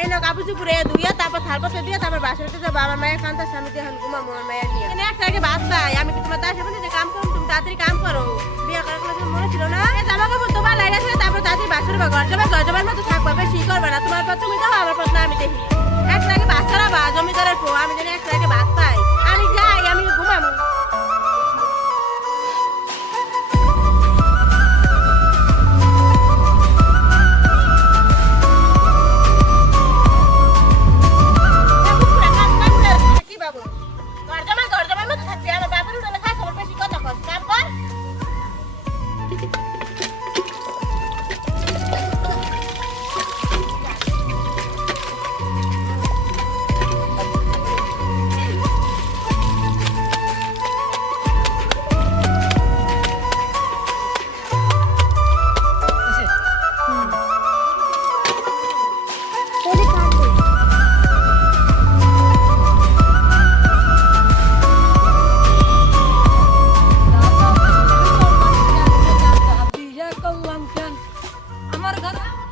এই না কাপড় চুপুরে ধুইয়া তারপর থালপাতে দিয়ে তারপর বাসনতে যাব। আমার মায়ের কান্তা, স্বামী দিয়ে এখন ঘুমাবো আমার মায়ের নিয়ে। এখানে একটা পাই আমি কি তোমার দাসে বলে কাম করুন তুমি তাড়াতাড়ি কাম করো। বিয়ে করার কোনো মনে ছিল না? এই জামা কাপড় তোমার লাগাইছে তারপর তাড়াতাড়ি বাসন বা ঘর যাবে, ঘর যাবার মতো থাকবে বেশি করবে না। তোমার পর তুমি দাও আমার পর না আমি দেখি। वर्ग